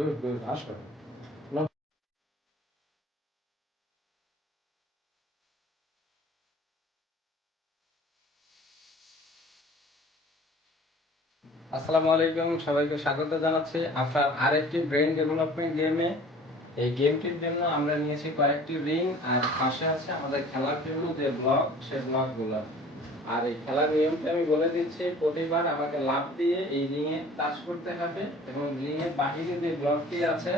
Good good, আসো। আসসালামু আলাইকুম, সবাইকে স্বাগত জানাচ্ছি আপনার আরেকটি ব্রেন ডেভেলপমেন্ট গেমে। এই গেমটির জন্য আমরা নিয়েছি কয়েকটি রিং, আর পাশে আছে আমাদের খেলার জন্য যে ব্লক, সেই ব্লকগুলো। আর এই খেলার নিয়মটা আমি বলে দিচ্ছি। প্রতিবার আমাকে লাফ দিয়ে এই রিংয়ে টাচ করতে হবে, এবং রিংয়ের বাহিরে যে ব্লকটি আছে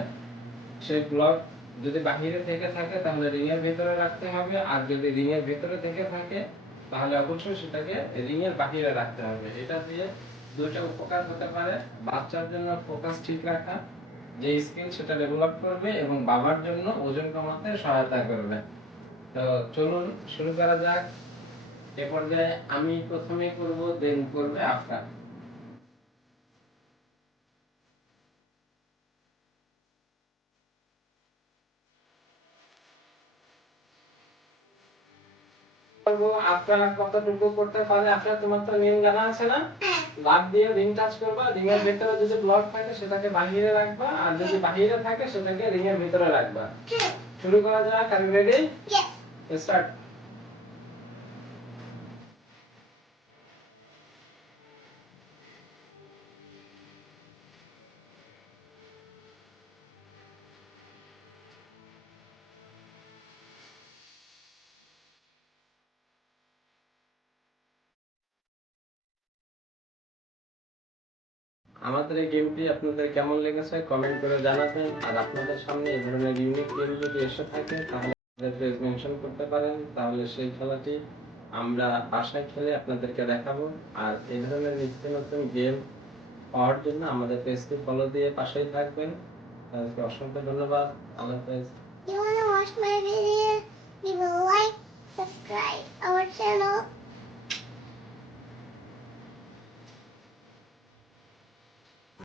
সেই ব্লক যদি বাহিরে থেকে থাকে তাহলে রিংয়ের ভিতরে রাখতে হবে, আর যদি রিংয়ের ভিতরে থেকে থাকে তাহলে অবশ্যই সেটাকে রিংয়ের বাহিরে রাখতে হবে। এটা দিয়ে দুইটা উপকার হতে পারে। বাচ্চার জন্য ফোকাস ঠিক রাখা যে স্কিল, সেটা ডেভেলপ করবে, এবং বাবার জন্য ওজন কমাতে সহায়তা করবে। তো চলুন শুরু করা যাক। এ পর্যায়ে আমি প্রথমে করব, দেন করবে আপনার। বলবো আপনারা কতটুকু করতে পারে। আপনার, তোমার তো নিয়ম জানা আছে না? লাফ দিয়ে রিং টাচ করবা, রিং এর ভিতরে যদি ব্লক থাকে সেটাকে বাহিরে রাখবা, আর যদি বাহিরে থাকে সেটাকে রিং এর ভিতরে রাখবা। শুরু করা যাক। আর রেডি? স্টার্ট। আমাদের এই গেমটি আপনাদের কেমন লেগেছে কমেন্ট করে জানাবেন। আর আপনাদের সামনে এই ধরনের ইউনিক গেম যদি এসে থাকে তাহলে পেজ মেনশন করতে পারেন, তাহলে সেই খেলাটি আমরা বাসায় খেলে আপনাদেরকে দেখাবো। আর এই ধরনের নিত্য নতুন গেম পাওয়ার জন্য আমাদের পেজটি ফলো দিয়ে পাশেই থাকবেন। তাদেরকে অসংখ্য ধন্যবাদ। আল্লাহ হাফেজ।